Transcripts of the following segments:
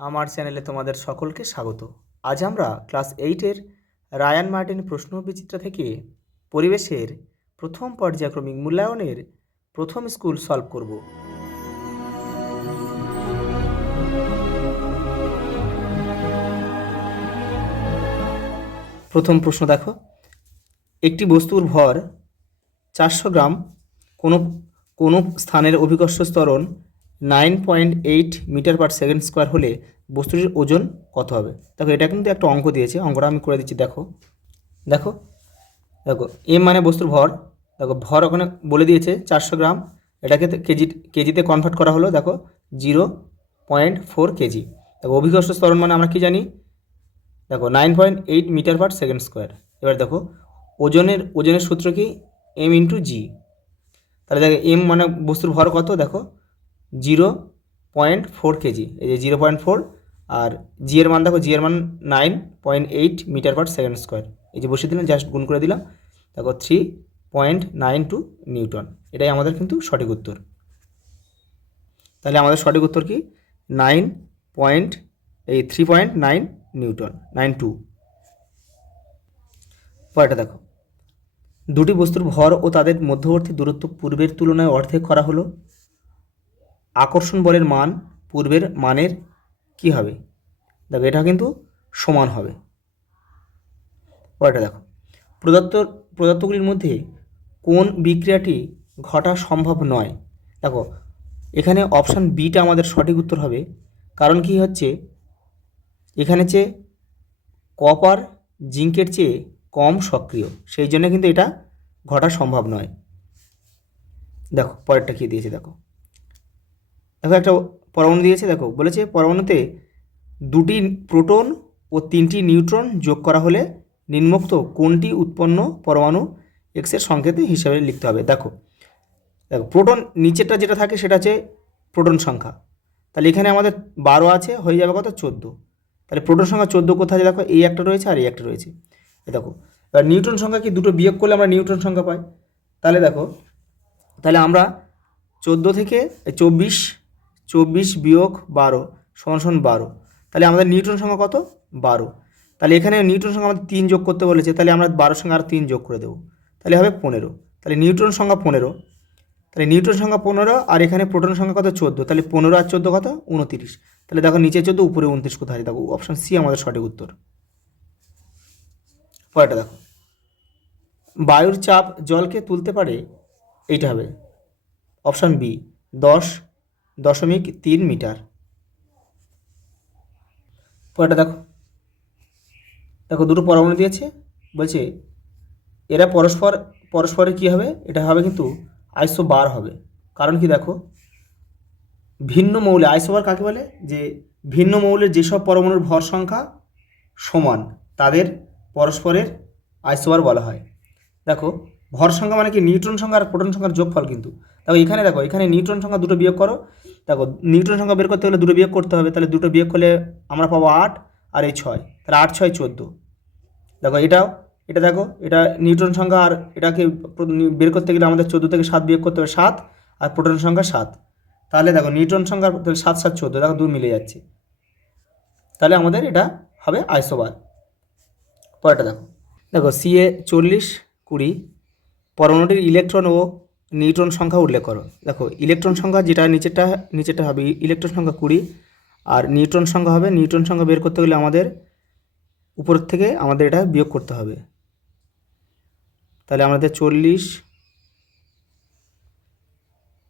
আমার চ্যানেলে তোমাদের সকলকে স্বাগত। আজ আমরা ক্লাস 8-এর রায়ান মার্টিন প্রশ্ন বিচিত্রা থেকে পরিবেশের প্রথম পর্যায়ক্রমিক মূল্যায়নের প্রথম স্কুল সলভ করব। প্রথম প্রশ্ন দেখো, একটি বস্তুর ভর 400 গ্রাম, কোনো স্থানের অভিকর্ষ ত্বরণ 9.8 মিটার পার সেকেন্ড স্কোয়ার হলে বস্তুটির ওজন কত হবে? দেখো, এটা কিন্তু একটা অঙ্ক দিয়েছে, অঙ্কটা আমি করে দিচ্ছি। দেখো দেখো দেখো এম মানে বস্তুর ভর। দেখো ভর ওখানে বলে দিয়েছে 400 গ্রাম, এটাকে কেজিতে কনভার্ট করা হলো। দেখো 0.4 কেজি। দেখো অভিকর্ষ ত্বরণ মানে আমরা কি জানি? দেখো 9.8 মিটার পার সেকেন্ড স্কোয়ার। এবার দেখো ওজনের সূত্র কি? এম ইন্টু জি। তাহলে দেখো এম মানে বস্তুর ভর কত? দেখো 0.4 কেজি, এই যে 0.4, আর জি এর মান দেখো, জি এর মান 9.8 মিটার পার সেকেন্ড স্কোয়ার। এই যে বসিয়ে দিলাম, জাস্ট গুণ করে দিলাম। দেখো 3.92 নিউটন। এটাই আমাদের কিন্তু সঠিক উত্তর। তাহলে আমাদের সঠিক উত্তর কি? 3.9 নিউটন, 92। পরেরটা দেখো, দুটি বস্তুর ভর ও তাদের মধ্যবর্তী দূরত্ব পূর্বের তুলনায় অর্ধেক করা হলো। আকর্ষণ বলের মান পূর্বের মানের কি হবে? দেখো এটা কিন্তু সমান হবে। পরেরটা দেখো, প্রদত্তগুলির মধ্যে কোন বিক্রিয়াটি ঘটা সম্ভব নয়? দেখো এখানে অপশান বিটা আমাদের সঠিক উত্তর হবে। কারণ কি হচ্ছে, এখানে চেয়ে কপার জিঙ্কের চেয়ে কম সক্রিয়, সেই জন্য কিন্তু এটা ঘটা সম্ভব নয়। দেখো পরেরটা কী দিয়েছে, দেখো দেখো একটা পরমাণু দিয়েছে। দেখো বলেছে পরমাণুতে 2টি প্রোটন ও 3টি নিউট্রন যোগ করা হলে নিম্নোক্ত কোনটি উৎপন্ন পরমাণু এক্সের সংকেত হিসাবে লিখতে হবে? দেখো দেখো প্রোটন নিচেরটা যেটা থাকে সেটা হচ্ছে প্রোটন সংখ্যা। তাহলে এখানে আমাদের 12 আছে, হয়ে যাবে কত? 14। তাহলে প্রোটন সংখ্যা 14 কোথায়? দেখো এই একটা রয়েছে আর এই একটা রয়েছে। দেখো এবার নিউট্রন সংখ্যা কি? দুটো বিয়োগ করলে আমরা নিউট্রন সংখ্যা পাই। তাহলে দেখো, তাহলে আমরা 14 থেকে 24 বিয়োগ 12 সমান 12। তাহলে আমাদের নিউট্রন সংখ্যা কত? 12। তাহলে এখানে নিউট্রন সংখ্যা আমাদের 3 যোগ করতে বলেছে, তাহলে আমরা 12 সঙ্গে আর 3 যোগ করে দেবো, তাহলে হবে 15। তাহলে নিউট্রন সংখ্যা 15। তাহলে নিউট্রন সংখ্যা 15 আর এখানে প্রোটন সংখ্যা কত? 14। তাহলে 15 আর 14 কত? 29। তাহলে দেখো নিচে 14, উপরে 29 কোথায় আছে? দেখো অপশান সি আমাদের সঠিক উত্তর। পরেরটা দেখো, বায়ুর চাপ জলকে তুলতে পারে, এইটা হবে অপশান বি 10.3 মিটার। পরেরটা দেখো, দেখো দুটো পরমাণু দিয়েছে, বলছে এরা পরস্পরের কী হবে? এটা হবে কিন্তু আইসোবার হবে। কারণ কি? দেখো ভিন্ন মৌলে আইসোবার কাকে বলে? যে ভিন্ন মৌলের যেসব পরমাণুর ভর সংখ্যা সমান তাদের পরস্পরের আইসোবার বলা হয়। দেখো ভর সংখ্যা মানে কি? নিউট্রন সংখ্যা আর প্রোটন সংখ্যার যোগফল কিন্তু। দেখো এখানে নিউট্রন সংখ্যা দুটো বিয়োগ করো। দেখো নিউট্রন সংখ্যা বের করতে হলে দুটো বিয়োগ করতে হবে, তাহলে দুটো বিয়োগ করলে আমরা পাবো 8 আর এই 6, তাহলে 8 6 14। দেখো এটা দেখো, এটা নিউট্রন সংখ্যা, আর এটাকে বের করতে গেলে আমাদের 14 থেকে 7 বিয়োগ করতে হবে, 7, আর প্রোটন সংখ্যা 7। তাহলে দেখো নিউট্রন সংখ্যা 7 7 14, দেখো 2 মিলে যাচ্ছে। তাহলে আমাদের এটা হবে আইসোবার। পরেরটা দেখো, দেখো সিএ 40-20 পরমাণুটির ইলেকট্রন ও নিউট্রন সংখ্যা উল্লেখ করো। দেখো ইলেকট্রন সংখ্যা যেটা নিচেরটা হবে ইলেকট্রন সংখ্যা 20, আর নিউট্রন সংখ্যা হবে, নিউট্রন সংখ্যা বের করতে গেলে আমাদের উপর থেকে আমাদের এটা বিয়োগ করতে হবে। তাহলে আমাদের 40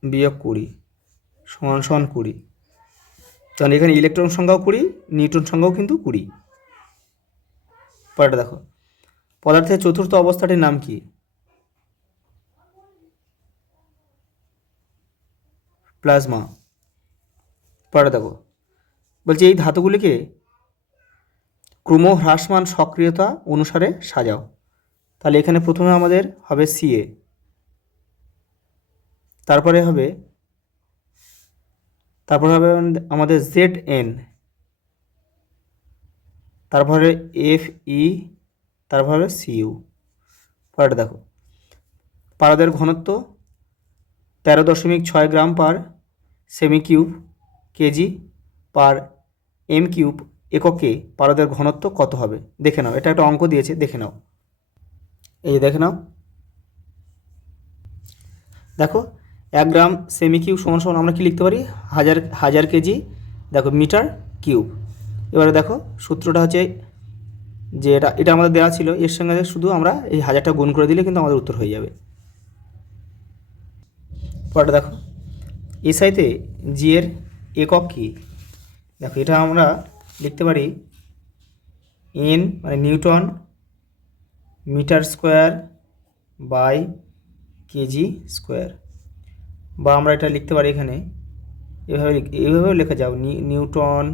বিয়োগ 20 সমান 20। তাহলে এখানে ইলেকট্রন সংখ্যাও 20, নিউট্রন সংখ্যাও কিন্তু 20। পরেরটা দেখো, পদার্থের চতুর্থ অবস্থাটির নাম কি? প্লাজমা। পরেরটা দেখো, বলছে এই ধাতুগুলিকে ক্রমহ্রাসমান সক্রিয়তা অনুসারে সাজাও। তাহলে এখানে প্রথমে আমাদের হবে সিএ, তারপরে হবে আমাদের জেড এন, তারপরে এফ ই, তারপরে সিইউ। পরেরটা দেখো, পারদের ঘনত্ব 13.6 গ্রাম পার semi cube KG per M cube এককে পারদের ঘনত্ব কত হবে দেখে নাও। এটা একটা অঙ্ক দিয়েছে, দেখে নাও। এই যে দেখে নাও, দেখো 1 গ্রাম সেমি কিউব সমান সমান আমরা কি লিখতে পারি, হাজার কেজি দেখো মিটার কিউব। এবারে দেখো সূত্রটা হচ্ছে যে এটা আমাদের দেওয়া ছিল, এর সঙ্গে শুধু আমরা এই 1000টা গুণ করে দিলে কিন্তু আমাদের উত্তর হয়ে যাবে। পরটা দেখো এসআইতে জি এর একক কী, দেখো এটা আমরা লিখতে পারি এন মানে newton metre square by KG square, বা আমরা এটা লিখতে পারি এখানে এভাবেও লেখা যাও, newton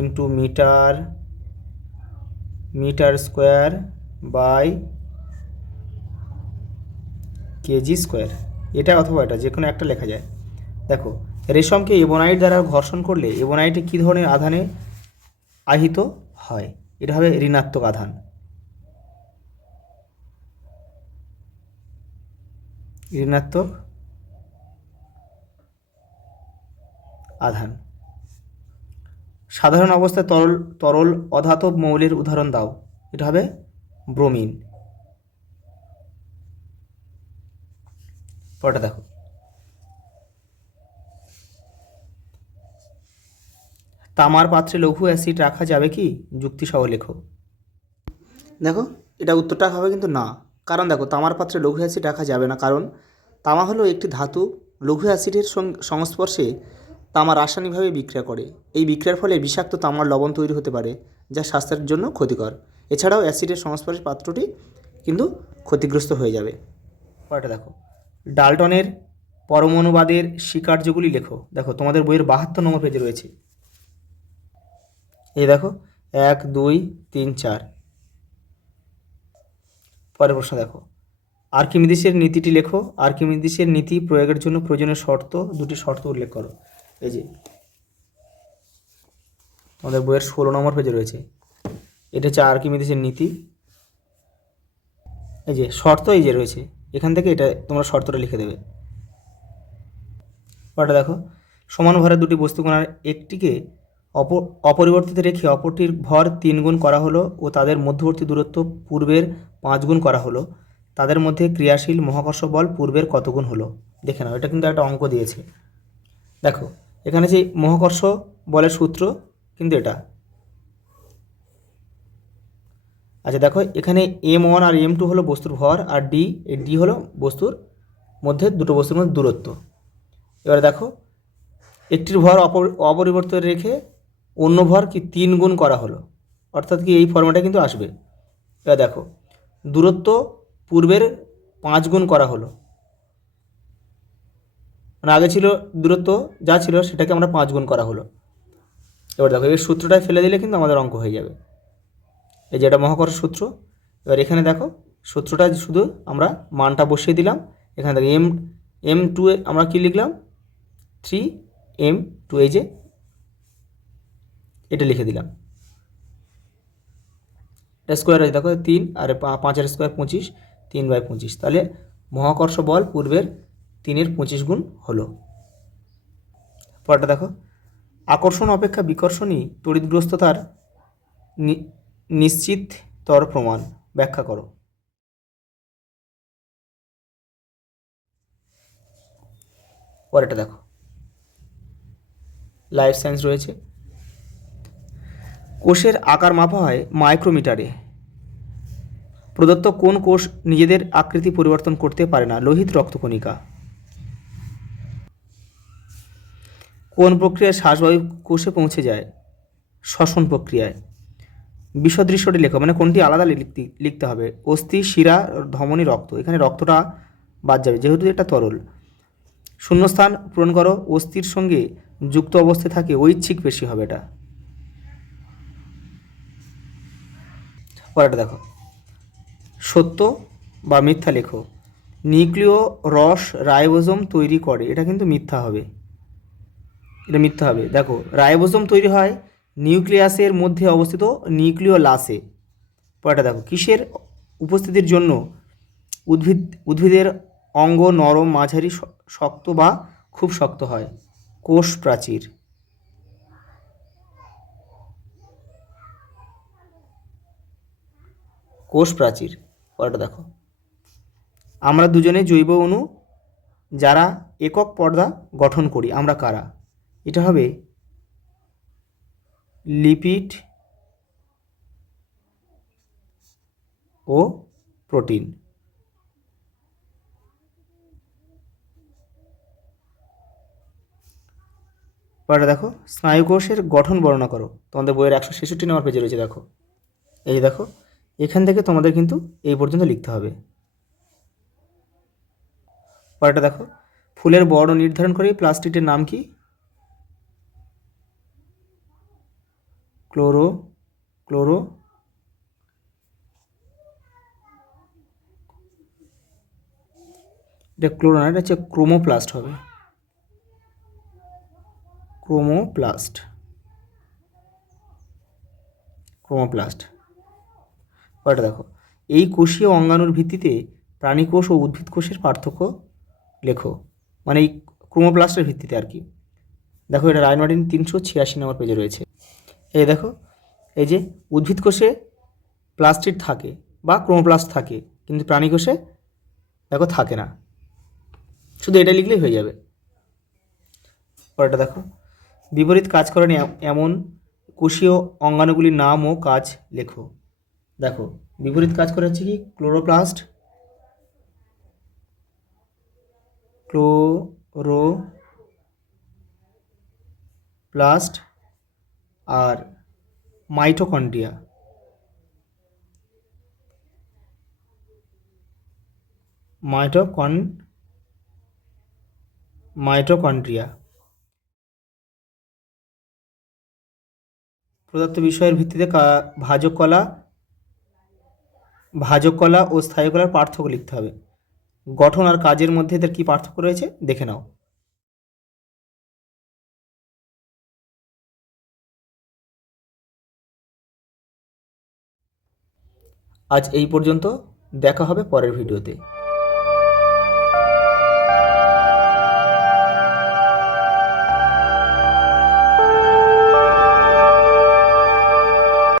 into metre square by KG square, এটা অথবা এটা যে কোনো একটা লেখা যায়। দেখো রেশমকে এবোনাইট দ্বারা ঘর্ষণ করলে এবোনাইটে কী ধরনের আধানে আহিত হয়, এটা হবে ঋণাত্মক আধান। ঋণাত্মক আধান। সাধারণ অবস্থায় তরল অধাতব মৌলের উদাহরণ দাও, এটা হবে ব্রোমিন। পরটা দেখো তামার পাত্রে লঘু অ্যাসিড রাখা যাবে কি, যুক্তিসহ লেখো। দেখো এটা উত্তরটা হবে কিন্তু না, কারণ দেখো তামার পাত্রে লঘু অ্যাসিড রাখা যাবে না, কারণ তামা হলো একটি ধাতু, লঘু অ্যাসিডের সংস্পর্শে তামা রাসায়নিকভাবে বিক্রিয়া করে। এই বিক্রিয়ার ফলে বিষাক্ত তামার লবণ তৈরি হতে পারে, যা স্বাস্থ্যের জন্য ক্ষতিকর। এছাড়াও অ্যাসিডের সংস্পর্শে পাত্রটি কিন্তু ক্ষতিগ্রস্ত হয়ে যাবে। পরেরটা দেখো ডাল্টনের পরমাণুবাদের স্বীকার্যগুলি লেখো। দেখো তোমাদের বইয়ের 72 নম্বর পেজে রয়েছে। এই দেখো 1 2 3 4। পরের প্রশ্ন দেখো আর্কিমিডিসের নীতিটি লেখো। আর্কিমিডিসের নীতি প্রয়োগের জন্য প্রয়োজনীয় শর্ত, দুটি শর্ত উল্লেখ করো। এই যে আমাদের বইয়ের 16 নম্বর পেজে রয়েছে, এটা হচ্ছে আর্কিমিডিসের নীতি। এই যে শর্ত এই যে রয়েছে, এখান থেকে এটা তোমরা শর্তটা লিখে দেবে। পরেরটা দেখো সমান ভরের দুটি বস্তুকণার একটিকে অপরিবর্তিত রেখে অপরটির ভর 3 গুণ করা হলো ও তাদের মধ্যবর্তী দূরত্ব পূর্বের 5 গুণ করা হলো, তাদের মধ্যে ক্রিয়াশীল মহাকর্ষ বল পূর্বের কত গুণ হলো দেখে নাও। এটা কিন্তু একটা অঙ্ক দিয়েছে। দেখো এখানে যে মহাকর্ষ বলের সূত্র কিন্তু এটা, আচ্ছা দেখো এখানে m1 আর m2 হলো বস্তুর ভর, আর ডি হলো বস্তুর মধ্যে দুটো বস্তুর মধ্যে দূরত্ব। এবারে দেখো একটির ভর অপরিবর্তিত রেখে অন্য ভর কি 3 গুণ করা হলো, অর্থাৎ কি এই ফর্মেটে কিন্তু আসবে। এবার দেখো দূরত্ব পূর্বের 5 গুণ করা হলো, মানে আগে ছিল দূরত্ব যা ছিল সেটাকে আমরা 5 গুণ করা হলো। এবার দেখো এই সূত্রটায় ফেলে দিলে কিন্তু আমাদের অঙ্ক হয়ে যাবে। এই যে এটা মহাকর্ষ সূত্র। এবার এখানে দেখো সূত্রটা শুধু আমরা মানটা বসিয়ে দিলাম। এখানে দেখো m2 এ আমরা কি লিখলাম 3m2, এই যে এটা লিখে দিলাম। এটা স্কোয়ার আছে দেখো 3 আর 5 স্কোয়ার 25, 3/25, তাহলে মহাকর্ষ বল পূর্বের 3-এর 25 গুণ হলো। পরটা দেখো আকর্ষণ অপেক্ষা বিকর্ষণই তড়িৎগ্রস্ততার নিশ্চিততর প্রমাণ, ব্যাখ্যা করো। পরেরটা দেখো লাইফ সায়েন্স রয়েছে। কোষের আকার মাপা হয় মাইক্রোমিটারে। প্রদত্ত কোন কোষ নিজেদের আকৃতি পরিবর্তন করতে পারে না, লোহিত রক্তকণিকা। কোন প্রক্রিয়ায় শ্বাসবায়ু কোষে পৌঁছে যায়, শ্বসন প্রক্রিয়ায়। বিসদৃশ্যটি লেখো, মানে কোনটি আলাদা লিখতে হবে। অস্থি, শিরা, ধমনী, রক্ত। এখানে রক্তটা বাদ যাবে যেহেতু এটা তরল। শূন্যস্থান পূরণ করো। অস্থির সঙ্গে যুক্ত অবস্থায় থাকে ঐচ্ছিক পেশি হবে এটা। পরেরটা দেখো সত্য বা মিথ্যা লেখো। নিউক্লিয় রস রাইবোজোম তৈরি করে, এটা কিন্তু মিথ্যা হবে, এটা মিথ্যা হবে। দেখো রাইবোজোম তৈরি হয় নিউক্লিয়াসের মধ্যে অবস্থিত নিউক্লিওলাসে। পরেরটা দেখো কিসের উপস্থিতির জন্য উদ্ভিদের অঙ্গ নরম, মাঝারি, শক্ত বা খুব শক্ত হয়, কোষ প্রাচীর। কোষ প্রাচীর। পরেরটা দেখো, আমরা দুজনে জৈব অণু যারা একক পর্দা গঠন করি আমরা কারা? এটা হবে লিপিড ও প্রোটিন। পরে দেখো, স্নায়ুকোষের গঠন বর্ণনা করো। তোমাদের বইয়ের 166 নম্বর পেজে রয়েছে। দেখো, এই দেখো, এখান থেকে তোমাদের কিন্তু এই পর্যন্ত লিখতে হবে। পরেরটা দেখো, ফুলের বর্ণ নির্ধারণ করে প্লাস্টিডের নাম কি? ক্লোরো ক্লোরো এটা ক্লোরো না, এটা হচ্ছে ক্রোমোপ্লাস্ট হবে, ক্রোমোপ্লাস্ট। পরেরটা দেখো, এই কোষীয় অঙ্গাণুর ভিত্তিতে প্রাণীকোষ ও উদ্ভিদ কোষের পার্থক্য লেখো। মানে এই ক্রোমোপ্লাস্টের ভিত্তিতে আর কি। দেখো, এটা রায় মার্টিন 386 নম্বর পেজে রয়েছে। এই দেখো, এই যে উদ্ভিদ কোষে প্লাস্টিড থাকে বা ক্রোমোপ্লাস্ট থাকে, কিন্তু প্রাণী কোষে দেখো থাকে না। শুধু এটা লিখলেই হয়ে যাবে। পরেরটা দেখো, বিপরীত কাজ করেন এমন কোষীয় অঙ্গাণুগুলির নাম ও কাজ লেখো। দেখো, বিপরীত কাজ করে হচ্ছে কি? ক্লোরোপ্লাস্ট, ক্লোরোপ্লাস্ট আর মাইটোকন্ড্রিয়া। মাইটোকন্ড্রিয়া। প্রদত্ত বিষয়ের ভিত্তিতে ভাজক কলা ও স্থায়ী কলার পার্থক্য লিখতে হবে। গঠন আর কাজের মধ্যে এদের কী পার্থক্য রয়েছে দেখে নাও। আজ এই পর্যন্ত, দেখা হবে পরের ভিডিওতে।